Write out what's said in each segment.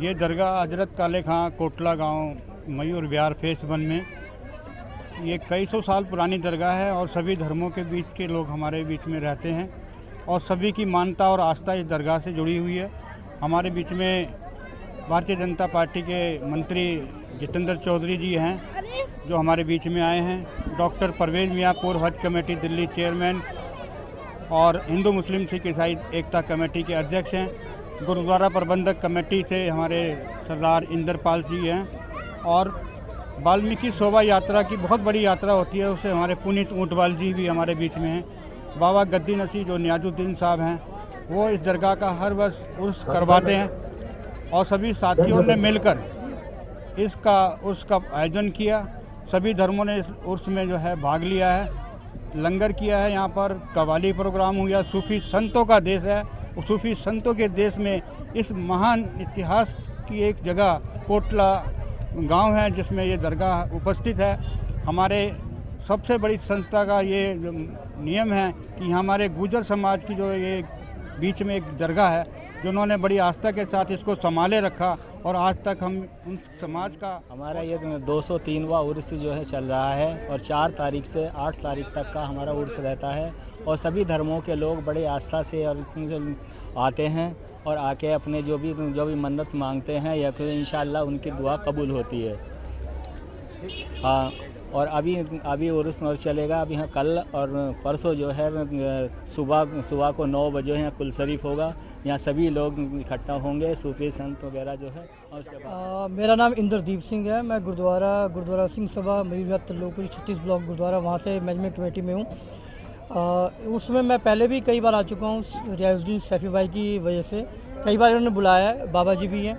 ये दरगाह हजरत काले खां कोटला गांव मयूर विहार फेस 1 में ये कई सौ साल पुरानी दरगाह है और सभी धर्मों के बीच के लोग हमारे बीच में रहते हैं और सभी की मान्यता और आस्था इस दरगाह से जुड़ी हुई है। हमारे बीच में भारतीय जनता पार्टी के मंत्री जितेंद्र चौधरी जी हैं जो हमारे बीच में आए हैं। डॉक्टर परवेज़ मियां पूर्व हज कमेटी दिल्ली चेयरमैन और हिंदू मुस्लिम सिख ईसाई एकता कमेटी के अध्यक्ष हैं। गुरुद्वारा प्रबंधक कमेटी से हमारे सरदार इंद्रपाल जी हैं और वाल्मीकि शोभा यात्रा की बहुत बड़ी यात्रा होती है, उससे हमारे पुनीत ऊंटवाल जी भी हमारे बीच में हैं। बाबा गद्दी नसी जो नियाजुद्दीन साहब हैं वो इस दरगाह का हर वर्ष उर्स करवाते हैं और सभी साथियों ने मिलकर उसका आयोजन किया। सभी धर्मों ने इस उर्स में जो है भाग लिया है, लंगर किया है, यहाँ पर कव्वाली प्रोग्राम हुआ। सूफी संतों का देश है, सूफी संतों के देश में इस महान इतिहास की एक जगह कोटला गांव है जिसमें ये दरगाह उपस्थित है। हमारे सबसे बड़ी संस्था का ये नियम है कि हमारे गुर्जर समाज की जो ये बीच में एक दरगाह है जो उन्होंने बड़ी आस्था के साथ इसको संभाले रखा और आज तक हम उन समाज का हमारा ये 203वां उर्स जो है चल रहा है और 4 तारीख से 8 तारीख तक का हमारा उर्स रहता है और सभी धर्मों के लोग बड़े आस्था से और आते हैं और आके अपने जो भी मन्नत मांगते हैं या फिर इंशाअल्लाह उनकी दुआ कबूल होती है। हाँ, और अभी उर्स और चलेगा। अभी यहाँ कल और परसों जो है सुबह को 9 बजे यहाँ कुल शरीफ होगा। यहाँ सभी लोग इकट्ठा होंगे, सूफी संत वगैरह जो है। और उसके बाद मेरा नाम इंद्रदीप सिंह है। मैं गुरुद्वारा सिंह सभा मयूर त्रिलोकपुरी 36 ब्लॉक गुरुद्वारा वहाँ से मैनेजमेंट कमेटी में हूँ। उसमें मैं पहले भी कई बार आ चुका हूँ रियाजुद्दीन सैफी भाई की वजह से। कई बार उन्होंने बुलाया है, बाबा जी भी हैं।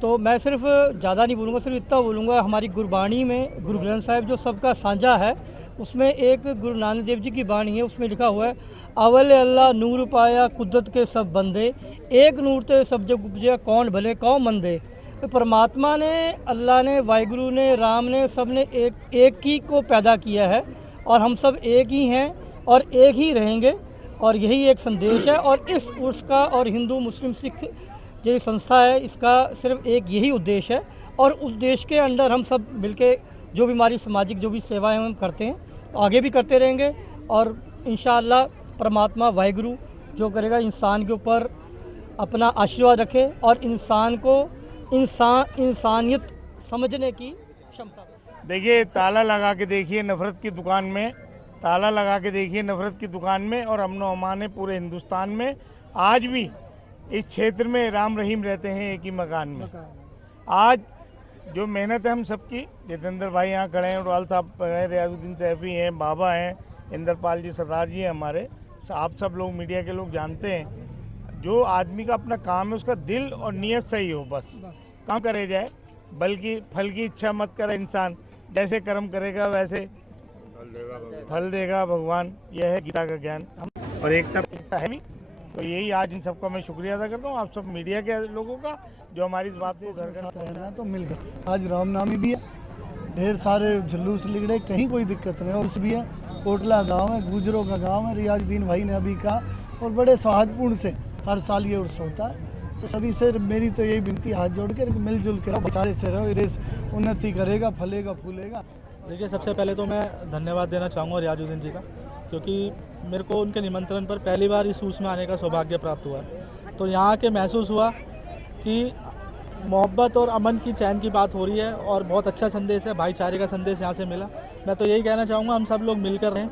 तो मैं सिर्फ ज़्यादा नहीं बोलूँगा, सिर्फ इतना बोलूँगा हमारी गुरबाणी में गुरु ग्रंथ साहिब जो सबका साझा है उसमें एक गुरु नानक देव जी की बाणी है, उसमें लिखा हुआ है अवल अल्लाह नूर पाया कुदरत के सब बंदे, एक नूर ते सब जग उपजे कौन भले कौन मंदे। तो परमात्मा ने, अल्लाह ने, वाहिगुरु ने, राम ने, सब ने एक ही को पैदा किया है और हम सब एक ही हैं और एक ही रहेंगे और यही एक संदेश है। और इस उर्स का और हिंदू मुस्लिम सिख जो संस्था है इसका सिर्फ एक यही उद्देश्य है और उस देश के अंदर हम सब मिलके जो भी हमारी सामाजिक जो भी सेवाएं हम करते हैं आगे भी करते रहेंगे और इंशाअल्लाह परमात्मा वाहिगुरु जो करेगा इंसान के ऊपर अपना आशीर्वाद रखे और इंसान को इंसानियत समझने की क्षमता। देखिए, ताला लगा के देखिए नफ़रत की दुकान में, ताला लगा के देखिए नफ़रत की दुकान में और अमन अमान है पूरे हिंदुस्तान में। आज भी इस क्षेत्र में राम रहीम रहते हैं एक ही मकान में। आज जो मेहनत है हम सबकी, जितेंद्र भाई यहाँ खड़े हैं, उड़वाल साहब हैं, रियाजुद्दीन सैफी हैं, बाबा हैं, इंद्रपाल जी, सरदार जी हैं हमारे, आप सब लोग मीडिया के लोग जानते हैं। जो आदमी का अपना काम है उसका दिल और नीयत सही हो, बस काम करे जाए, बल्कि फल की इच्छा मत करे इंसान। जैसे कर्म करेगा वैसे फल देगा भगवान। यह है गीता का ज्ञान और एकता है भी। तो यही आज इन सबका मैं शुक्रिया अदा करता हूँ आप सब मीडिया के लोगों का जो हमारी इस बात को घर रहना तो मिलकर। आज रामनवमी भी है, ढेर सारे जुलूस निकले, कहीं कोई दिक्कत नहीं। और उस भी है, कोटला गांव है, गुजरों का गांव है, रियाजुद्दीन भाई ने अभी कहा और बड़े सौहार्दपूर्ण से हर साल ये उर्स होता है। तो सभी से मेरी तो यही विनती, हाथ जोड़ के मिलजुल के रहो, भाईचारे से रहो, ये देश उन्नति करेगा, फलेगा फूलेगा। देखिए, सबसे पहले तो मैं धन्यवाद देना चाहूँगा रियाजुद्दीन जी का, क्योंकि मेरे को उनके निमंत्रण पर पहली बार इस उर्स में आने का सौभाग्य प्राप्त हुआ है। तो यहाँ के महसूस हुआ कि मोहब्बत और अमन की, चैन की बात हो रही है और बहुत अच्छा संदेश है, भाईचारे का संदेश यहाँ से मिला। मैं तो यही कहना चाहूँगा हम सब लोग मिलकर रहें,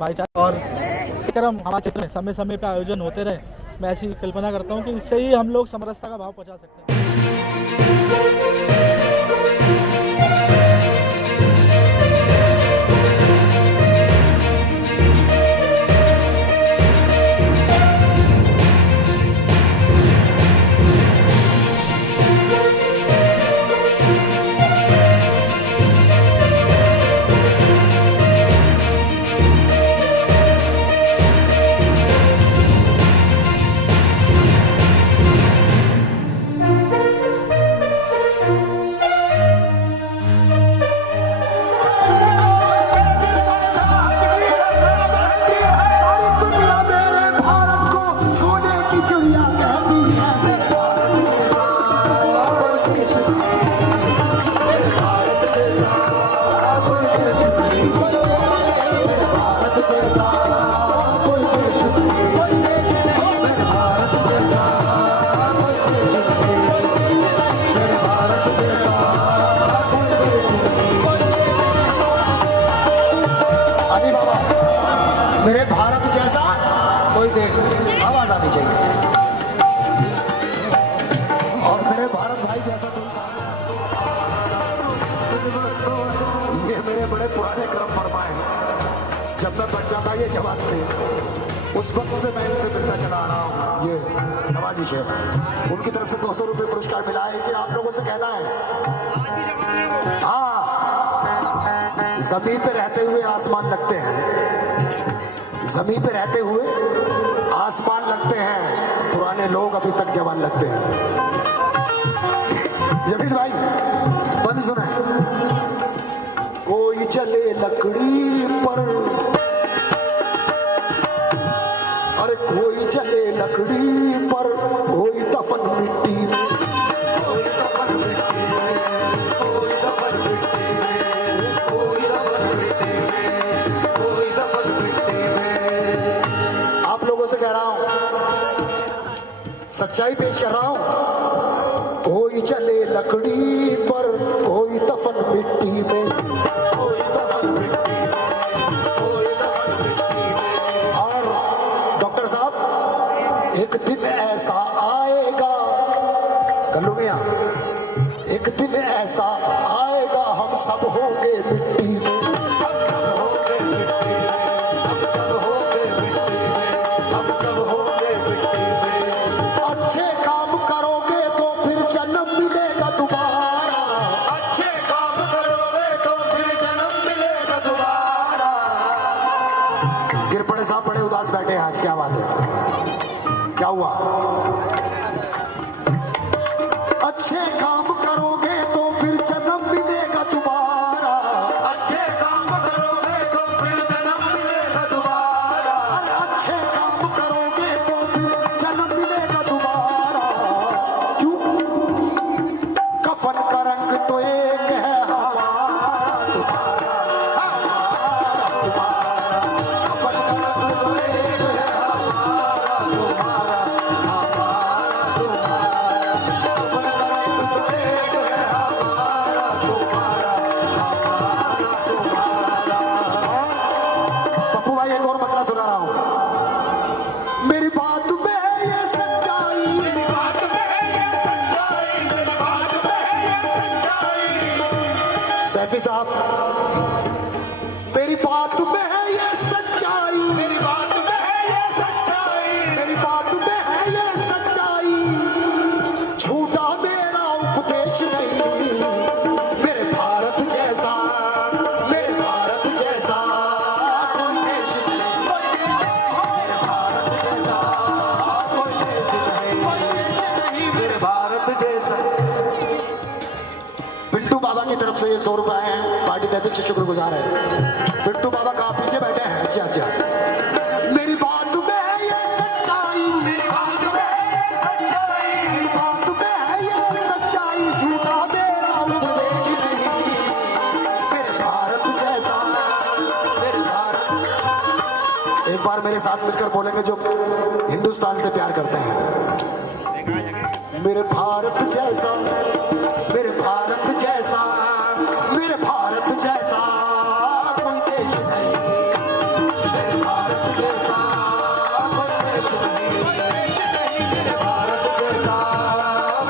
भाईचारा और कार्यक्रम हमारे क्षेत्र में समय समय पर आयोजन होते रहे। मैं ऐसी कल्पना करता हूँ कि इससे ही हम लोग समरसता का भाव पहुँचा सकते हैं। देश आवाज आनी चाहिए। और मेरे भारत भाई जैसा कोई ये मेरे बड़े पुराने क्रम फरमाए। जब मैं बच्चा था ये जवान थे, उस वक्त से मैं इनसे मिलता चला आ रहा हूँ। ये नवाजी शेख, उनकी तरफ से 200 रुपये पुरस्कार मिला है कि आप लोगों से कहना है। हाँ, जमीन पे रहते हुए आसमान लगते हैं, जमीन पे रहते हुए आसमान लगते हैं, पुराने लोग अभी तक जवान लगते हैं। जमीन भाई बंद सुना, कोई चले लकड़ी पर, अरे कोई चले लकड़ी पर, कोई दफन मिट्टी में, कोई दफन मिट्टी में, कोई दफन मिट्टी में, कोई दफन मिट्टी में, कोई दफन मिट्टी में। आप लोगों से कह रहा हूं, सच्चाई पेश कर रहा हूं। कोई चले लकड़ी पर, कोई दफन मिट्टी में, कोई दफन मिट्टी में, कोई दफन मिट्टी में। और डॉक्टर साहब, एक दिन ऐसा आएगा, कल्लू मियां, एक दिन ऐसा आएगा हम सब होंगे मिट्टी में, हम सब होंगे मिट्टी में, हम सब होंगे मिट्टी में, हम सब होंगे मिट्टी में। अच्छे काम करोगे तो फिर जन्म मिलेगा दोबारा, अच्छे काम करोगे तो फिर जन्म मिलेगा दोबारा। गिर पड़े साहब बड़े उदास बैठे हैं आज, क्या बात है, क्या हुआ? अच्छे काम करोगे तो फिर जन्म मिलेगा दोबारा, अच्छे काम करोगे तो फिर जन्म मिलेगा दोबारा, अच्छे काम करोगे तो फिर जन्म मिलेगा दोबारा। क्यों? कफन का रंग तो एक है हमारा तुम्हारा, हमारा तुम्हारा, कफन का रंग तो एक है हमारा तुम्हारा, हमारा तुम्हारा, कफन का रंग तो एक है हमारा तुम्हारा, हमारा तुम्हारा। पप्पू भाई एक और मतला सुना रहा हूं। मेरी बात में है ये सच्चाई, मेरी बात में है ये सच्चाई, मेरी बात में है ये सच्चाई। सैफी साहब, मेरी बात में है ये सच्चाई, मेरी बात में है ये सच्चाई, मेरी बात में है ये सच्चाई। झूठा मेरा उपदेश नहीं, मेरे भारत जैसा, मेरे भारत जैसा कोई देश नहीं, मेरे भारत जैसा कोई देश नहीं, मेरे भारत जैसा। पिंटू बाबा की तरफ से ये 100 रुपए आए हैं, पार्टी के अध्यक्ष शुक्रगुजार है। पिंटू बाबा कहाँ पीछे बैठे हैं? अच्छा अच्छा। मेरी बात में है ये सच्चाई, मेरी बात में है ये सच्चाई, मेरी बात में है ये सच्चाई। झूठा मेरा उपदेश नहीं, मेरे भारत जैसा, मेरे भारत। एक बार मेरे साथ मिलकर बोलेंगे जो हिंदुस्तान से प्यार करते हैं। मेरे भारत जैसा, मेरे भारत जैसा, मेरे भारत जैसा कोई देश नहीं, मेरे भारत जैसा कोई देश नहीं, मेरे भारत जैसा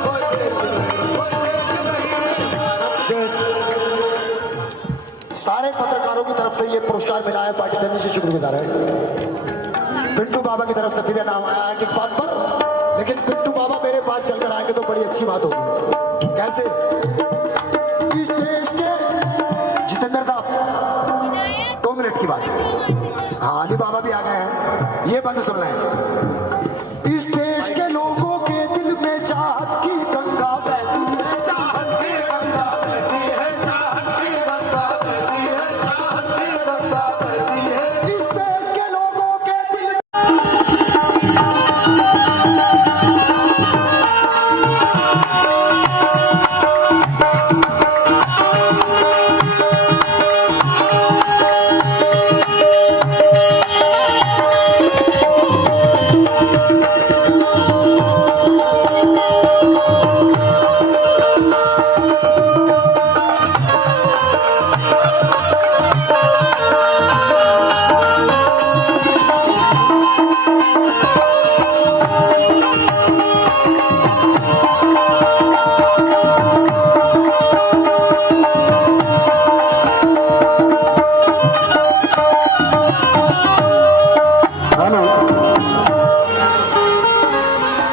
कोई देश नहीं, कोई देश नहीं, मेरे भारत जैसा। सारे पत्रकारों की तरफ से ये पुरस्कार मिला है, पार्टी देने से शुक्रगुजार है। पिंटू बाबा की तरफ से फिर नाम आया है किस बात पर, लेकिन पिंटू बाबा मेरे पास चलकर आएंगे तो बड़ी अच्छी बात होगी। कैसे? इस देश के जितेंद्र साहब 2 मिनट की बात है। हाँ, अली बाबा भी आ गए हैं, ये बंद सुन रहे हैं। इस देश के लोगों के दिल में चाहत की गंगा बहती है, चाहत की गंगा बहती है, चाहत की गंगा बहती है, चाहत की गंगा बहती है। इस देश के लोगों के दिल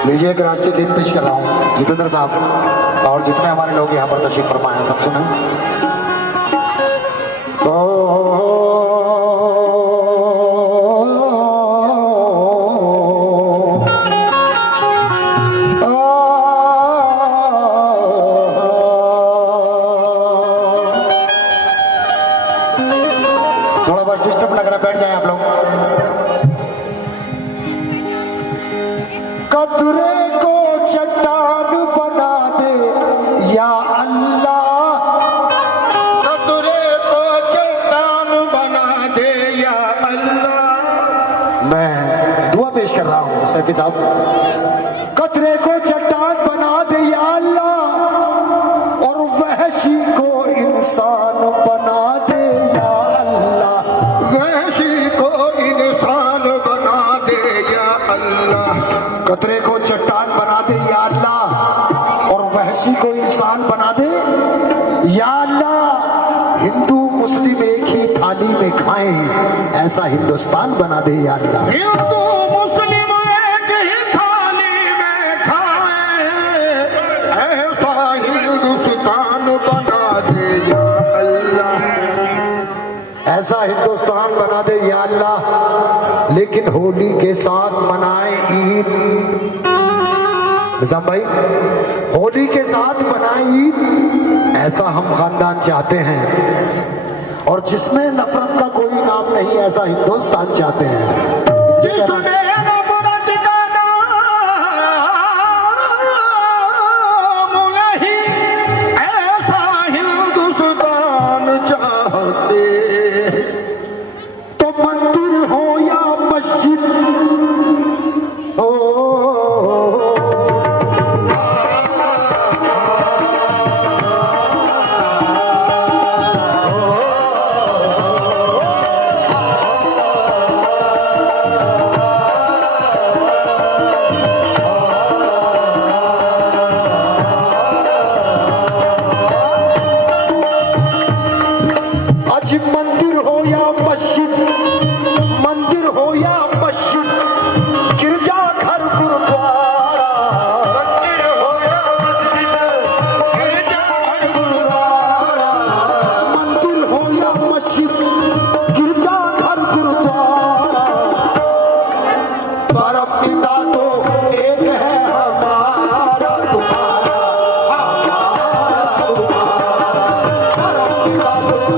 लीजिए एक राष्ट्रीय गीत पेश कर रहा हूँ जितेंद्र साहब और जितने हमारे लोग यहाँ पर तशरीफ फरमा हैं सब सुने। थोड़ा बहुत डिस्टर्ब लग रहा है, बैठ जाए आप लोग। कतरे को चट्टान बना दे या अल्लाह, कतरे को चट्टान बना दे या अल्लाह। मैं दुआ पेश कर रहा हूँ सैफी साहब। कतरे को चट्टान बना दे या अल्लाह, और वहशी को इंसान बना दे या अल्लाह, वहशी को इंसान बना दे या अल्लाह। कतरे को चट्टान बना दे या अल्लाह, और वहशी को इंसान बना दे या अल्लाह। हिंदू मुस्लिम एक ही थाली में खाएं, ऐसा हिंदुस्तान बना दे या अल्लाह। हिंदू मुस्लिम एक ही थाली में खाएं, ऐसा हिंदुस्तान बना दे या अल्लाह, ऐसा हिंदुस्तान बना दे या अल्लाह। लेकिन होली के साथ मनाए ईद, निजाम भाई, होली के साथ मनाए ईद, ऐसा हम खानदान चाहते हैं। और जिसमें नफरत का कोई नाम नहीं, ऐसा हिंदुस्तान चाहते हैं। इसलिए मंदिर हो या मस्जिद, मंदिर हो या मस्जिद, गिरजा घर गुरुद्वारा, मंदिर हो या मस्जिद, गिरजा घर गुरुद्वारा, मंदिर हो या मस्जिद, गिरजा घर गुरुद्वारा। परम पिता तो एक है हमारा तुम्हारा, परम पिता तो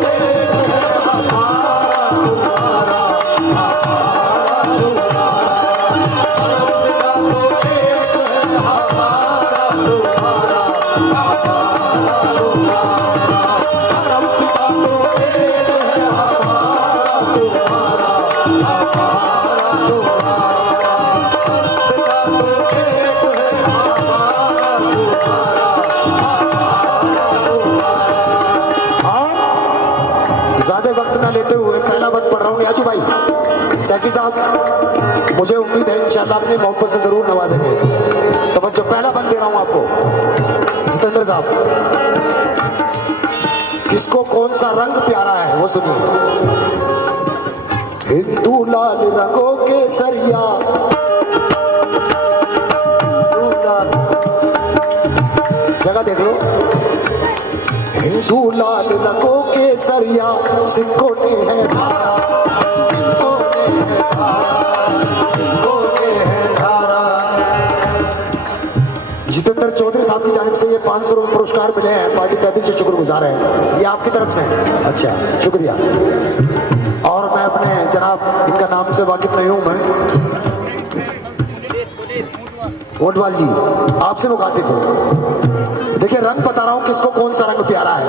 ज्यादा वक्त ना लेते हुए पहला बंद पढ़ रहा हूँ नियाजी भाई। सैफी साहब, मुझे उम्मीद है इंशाल्लाह अपनी मोहब्बत से जरूर नवाजेंगे। तो जो पहला बंद दे रहा हूँ आपको, जितेंद्र साहब, किसको कौन सा रंग प्यारा है वो सुनिए। हिंदू लाल रंगों के सरिया, जगह देख लो। हिंदू लाल रंगों के सरिया, सिखों ने है धारा, सिखों ने है धारा, सिखों ने है धारा। जितेंद्र चौधरी साहब की जानिब से ये 500 रुपये पुरस्कार मिले हैं, पार्टी तहदी से शुक्रगुजार है। ये आपकी तरफ से है? अच्छा, शुक्रिया। और मैं अपने जनाब, इनका नाम से वाकिफ नहीं हूं मैं, ओटवाल जी, आपसे मुखातिब हूं। देखिए रंग बता रहा हूं किसको कौन सा रंग प्यारा है।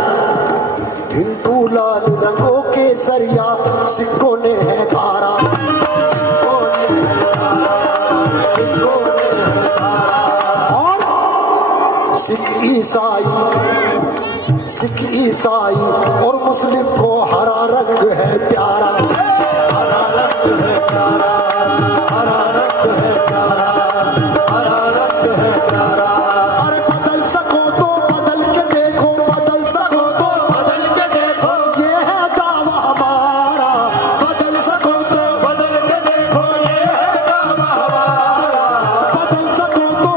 हिंदू लाल रंगों के सरिया, सिखों ने है धारा, सिखों ने है धारा, सिखों ने है धारा। और सिख ईसाई और मुस्लिम को हरा रंग है प्यारा, हरा रंग है प्यारा, हरा रंग है प्यारा, हरा रंग है प्यारा। अरे बदल सको तो बदल के देखो, बदल सको तो बदल के देखो, ये है दावा हमारा। बदल सको तो बदल के देखो, ये है दावा हमारा। बदल सको तो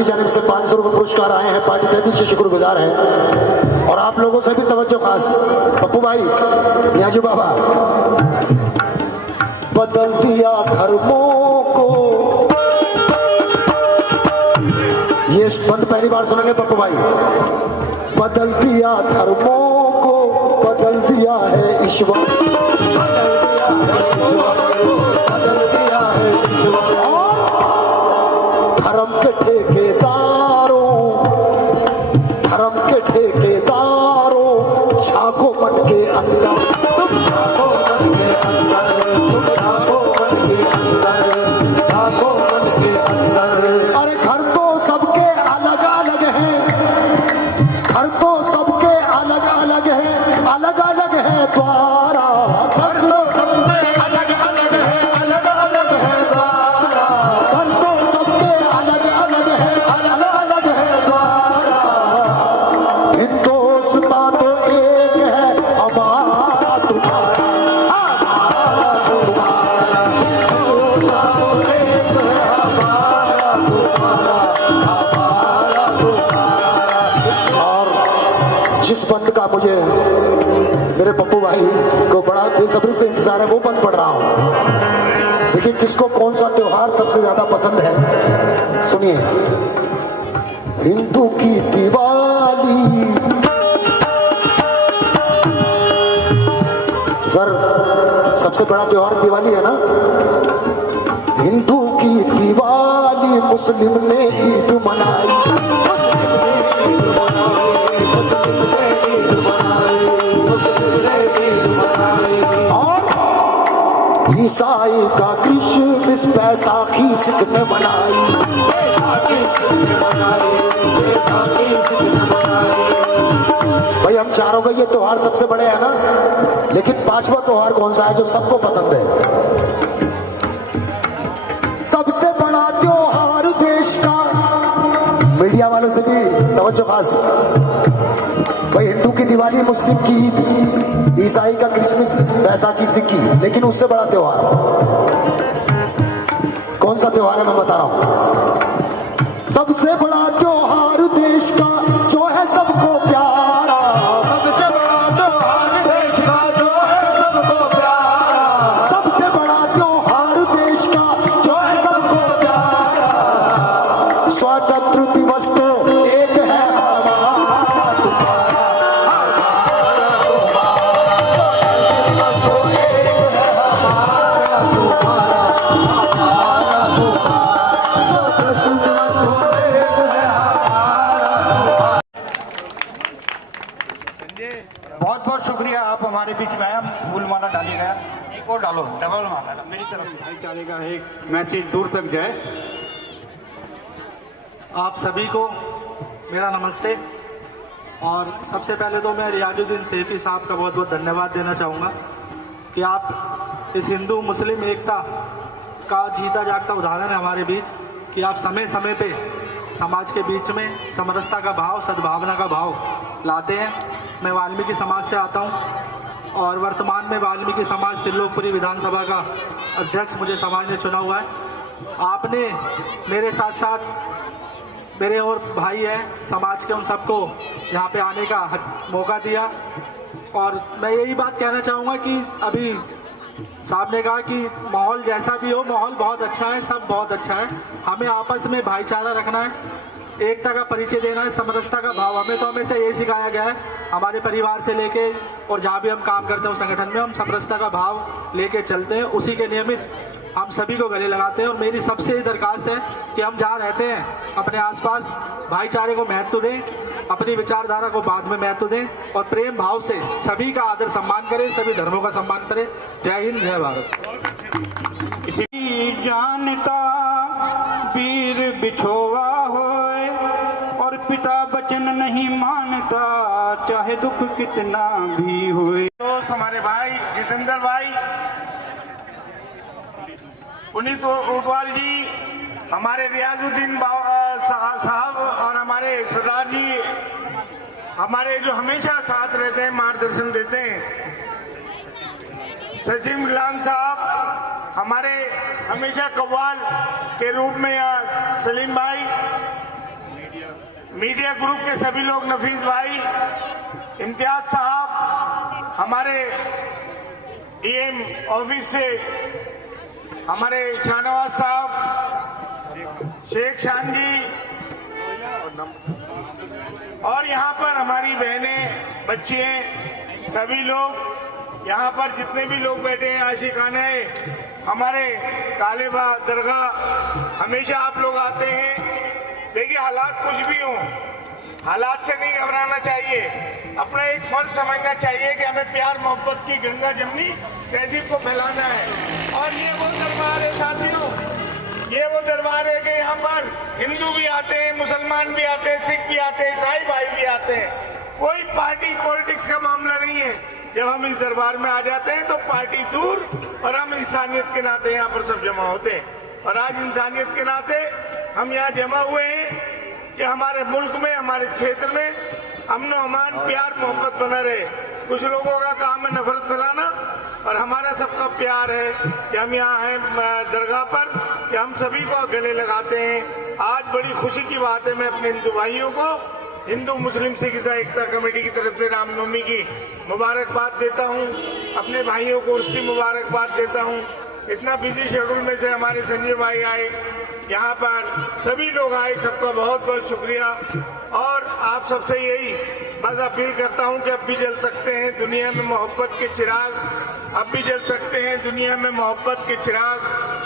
की जानिब से 500 रुपये पुरस्कार आए हैं। पार्टी तहत से शुक्रगुजार है। और आप लोगों से भी तवज्जो खास, पप्पू भाई, नियाजू बाबा, बदल दिया धर्मों को, ये बंद पहली बार सुनेंगे पप्पू भाई। बदल दिया धर्मों को, बदल दिया है ईश्वर, बदल दिया है ईश्वर। धर्म के ठेकेदारों, धर्म के ठेकेदारों, झांको मन के अंदर, तुम झांको मन के अंदर, तुम झांको मन के अंदर, झांको मन के अंदर। अरे घर तो सबके अलग अलग हैं, घर तो सबके अलग अलग हैं, अलग अलग है द्वारा, सब लोग अलग अलग है, अलग अलग है द्वारा, घर तो सबके अलग अलग है, अलग अलग है द्वारा। हिंदुस्तान तो एक है, हमारा तुम्हारा, हमारा तुम्हारा, हिंदुस्तान तो एक है, हमारा तुम्हारा, हमारा तुम्हारा। और जिस बंद का मुझे मेरे पप्पू भाई को बड़ा बेसब्री से इंतजार है, वो बंद पढ़ रहा हूं। देखिए किसको कौन सा त्योहार सबसे ज्यादा पसंद है, सुनिए। हिंदू की दिवाली, सर सबसे बड़ा त्योहार दिवाली है ना। हिंदू की दिवाली, मुस्लिम ने ईद मनाई, ईसाई का क्रिसमस, बैसाखी सिख ने मनाई, भाई हम चारों का ये त्योहार सबसे बड़े है ना, लेकिन पांचवा त्योहार कौन सा है जो सबको पसंद है? सबसे बड़ा त्योहार देश का, मीडिया वालों से भी तवज्जो खास भाई। हिंदू की दिवाली, मुस्लिम की ईद, ईसाई का क्रिसमस, बैसाखी सिक्की, लेकिन उससे बड़ा त्योहार कौन सा त्योहार है मैं बता रहा हूं। सबसे बड़ा त्योहार देश का जो है सबको प्यारा, सबसे बड़ा त्योहार देश का जो है सबको प्यारा, सबसे बड़ा त्योहार देश का जो है सबको प्यारा। स्वतंत्र दिवस तो एक है, हमारा तुम्हारा, हमारा तुम्हारा, दिवस तो एक है, हमारा तुम्हारा, हमारा तुम्हारा, स्वतंत्र दिवस तो एक है, हमारा। बहुत बहुत शुक्रिया, आप हमारे बीच में आया, फूल माला डाली गया, एक और डालो, डबल माला मेरी तरफ से भाईचारे का एक मैसेज दूर तक जाए। आप सभी को मेरा नमस्ते। और सबसे पहले तो मैं रियाजुद्दीन सैफी साहब का बहुत बहुत धन्यवाद देना चाहूँगा कि आप इस हिंदू मुस्लिम एकता का जीता जागता उदाहरण है हमारे बीच, कि आप समय समय पे समाज के बीच में समरसता का भाव, सद्भावना का भाव लाते हैं। मैं वाल्मीकि समाज से आता हूँ और वर्तमान में वाल्मीकि समाज त्रिलोकपुरी विधानसभा का अध्यक्ष मुझे समाज ने चुना हुआ है। आपने मेरे साथ साथ मेरे और भाई हैं समाज के, उन सबको यहाँ पे आने का मौका दिया। और मैं यही बात कहना चाहूँगा कि अभी साहब ने कहा कि माहौल जैसा भी हो, माहौल बहुत अच्छा है, सब बहुत अच्छा है। हमें आपस में भाईचारा रखना है, एकता का परिचय देना है, समरसता का भाव। हमें तो हमेशा ये सिखाया गया है हमारे परिवार से लेके, और जहाँ भी हम काम करते हैं उस संगठन में हम समरसता का भाव लेके चलते हैं, उसी के नियमित हम सभी को गले लगाते हैं। और मेरी सबसे दरख्वास्त है कि हम जहाँ रहते हैं अपने आसपास भाईचारे को महत्व दें, अपनी विचारधारा को बाद में महत्व दें, और प्रेम भाव से सभी का आदर सम्मान करें, सभी धर्मों का सम्मान करें। जय हिंद, जय भारत। किसी जानता वीर बिछोवा होए, और पिता वचन नहीं मानता, चाहे दुख कितना भी होए। दोस्त हमारे भाई जितेंद्र भाई, पुनीत ऊटवाल जी, हमारे रियाजुद्दीन साहब और हमारे सरदार जी, हमारे जो हमेशा साथ रहते हैं, मार्गदर्शन देते हैं, सचिन गुलाम साहब, हमारे हमेशा कव्वाल के रूप में सलीम भाई, मीडिया ग्रुप के सभी लोग, नफीस भाई, इम्तियाज साहब, हमारे डीएम ऑफिस से हमारे शाहनवाज साहब, शेख शान जी, और यहाँ पर हमारी बहनें, बच्चियाँ, सभी लोग यहाँ पर जितने भी लोग बैठे हैं, आशिकाना हमारे कालेबा दरगाह हमेशा आप लोग आते हैं। देखिए, हालात कुछ भी हों, हालात से नहीं घबराना चाहिए, अपना एक फर्ज समझना चाहिए कि हमें प्यार मोहब्बत की गंगा जमनी तहजीब को फैलाना है। और ये वो दरबार है साथियों, ये वो दरबार है कि यहाँ पर हिंदू भी आते हैं, मुसलमान भी आते हैं, सिख भी आते हैं, ईसाई भाई भी आते हैं। कोई पार्टी पॉलिटिक्स का मामला नहीं है। जब हम इस दरबार में आ जाते हैं तो पार्टी दूर और हम इंसानियत के नाते यहाँ पर सब जमा होते हैं। और आज इंसानियत के नाते हम यहाँ जमा हुए हैं कि हमारे मुल्क में, हमारे क्षेत्र में अमन अमान, प्यार मोहब्बत बना रहे। कुछ लोगों का काम है नफरत फैलाना, और हमारा सबका प्यार है कि हम यहाँ हैं दरगाह पर, कि हम सभी को गले लगाते हैं। आज बड़ी खुशी की बात है, मैं अपने हिंदू भाइयों को हिंदू मुस्लिम सिख ईसाई एकता कमेटी की तरफ से रामनवमी की मुबारकबाद देता हूँ, अपने भाइयों को उसकी मुबारकबाद देता हूँ। इतना बिजी शेड्यूल में से हमारे संजय भाई आए, यहाँ पर सभी लोग आए, सबका बहुत बहुत शुक्रिया। और आप सबसे यही बस अपील करता हूँ कि अब भी जल सकते हैं दुनिया में मोहब्बत के चिराग, अब भी जल सकते हैं दुनिया में मोहब्बत के चिराग।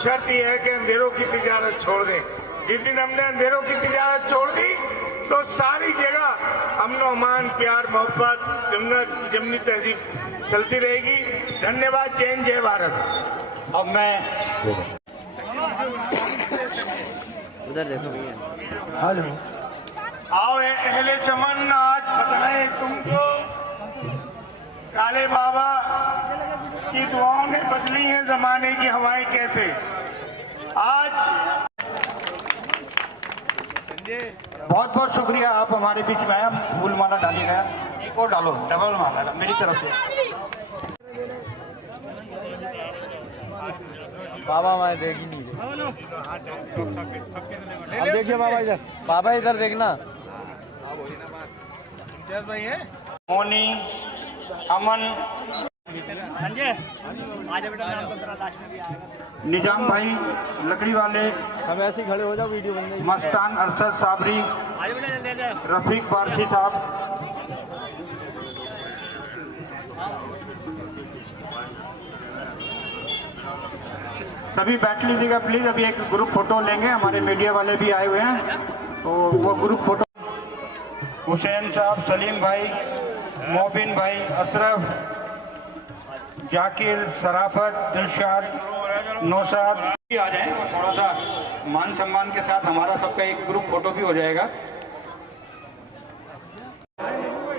शर्त यह है कि अंधेरों की तिजारत छोड़ दें। जिस दिन हमने अंधेरों की तिजारत छोड़ दी तो सारी जगह अमन अमान, प्यार मोहब्बत, गंगा जमनी तहजीब चलती रहेगी। धन्यवाद। जय हिंद, जय भारत। अब मैं उधर देखो भैया। हेलो, आओ अहले चमन, आज बताएं तुमको काले बाबा की दुआओं ने बदली हैं जमाने की हवाएं कैसे। आज बहुत बहुत शुक्रिया, आप हमारे बीच में आया, फूल माला डाली गया। एक और डालो, डबल माला मेरी तरफ से। बाबा मैं देख ही नहीं अब देखिए बाबा इधर, बाबा इधर देखना। मोनी, अमन, निजाम भाई लकड़ी वाले, हम ऐसे ही खड़े हो जाओ, वीडियो बन गई। मस्तान अरशद साबरी, रफीक बारशी साहब, सभी बैठ लीजिएगा प्लीज। अभी एक ग्रुप फोटो लेंगे, हमारे मीडिया वाले भी आए हुए हैं, तो वो ग्रुप फोटो। हुसैन साहब, सलीम भाई, मोबिन भाई, अशरफ, जाकिर, सराफत, दिलशाद, नौशाद आ जाए, और थोड़ा सा मान सम्मान के साथ हमारा सबका एक ग्रुप फोटो भी हो जाएगा।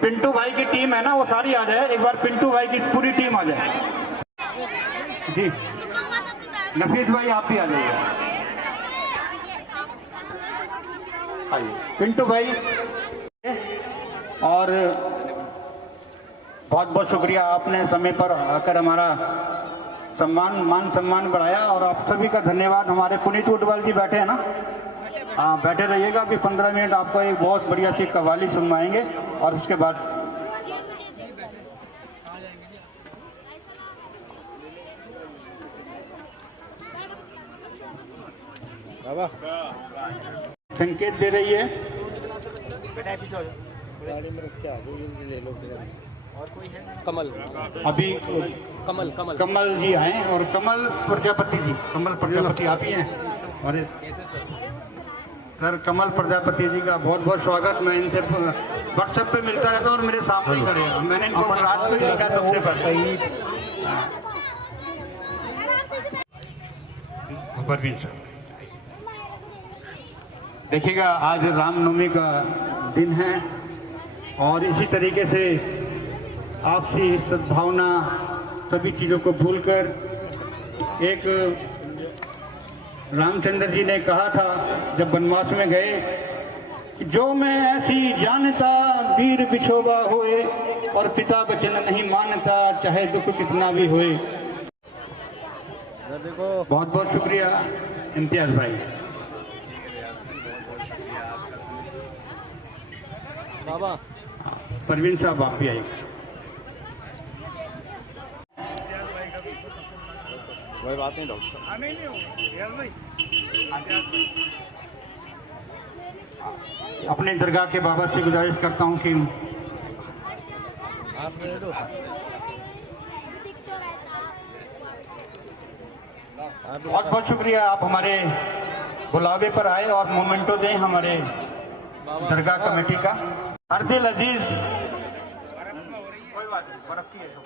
पिंटू भाई की टीम है ना, वो सारी आ जाए एक बार। पिंटू भाई की पूरी टीम आ जाए जी। नफीस भाई आप भी आ जाइए, आइए पिंटू भाई। और बहुत बहुत शुक्रिया, आपने समय पर आकर हमारा मान सम्मान बढ़ाया। और आप सभी का धन्यवाद। हमारे पुनीत उडवाल जी बैठे हैं ना, हाँ बैठे रहिएगा। अभी 15 मिनट आपको एक बहुत बढ़िया सी कव्वाली सुनवाएंगे, और उसके बाद संकेत दे रही है। कमल, अभी कमल कमल कमल जी आए, और कमल प्रजापति जी, कमल प्रजापति आप ही हैं। और सर कमल प्रजापति जी का बहुत बहुत स्वागत। मैं इनसे व्हाट्सएप पे मिलता रहता हूँ और मेरे सामने ही खड़े हैं। मैंने इनको रात को लिखा सबसे पहले। देखिएगा, आज रामनवमी का दिन है, और इसी तरीके से आपसी सद्भावना, सभी चीज़ों को भूलकर, एक रामचंद्र जी ने कहा था जब वनवास में गए, जो मैं ऐसी जानता वीर बिछोबा होए, और पिता वचन नहीं मानता चाहे दुख कितना भी होए। बहुत बहुत शुक्रिया इम्तियाज भाई। बाबा परवीन साहब आप भी आइए। कोई बात नहीं डॉक्टर साहब। अपने दरगाह के बाबा से गुजारिश करता हूँ कि बहुत बहुत शुक्रिया, आप हमारे बुलावे पर आए और मोमेंटो दें हमारे दरगाह कमेटी का। अर्दिल अजीज कोई बात नहीं, बर्फ की है तो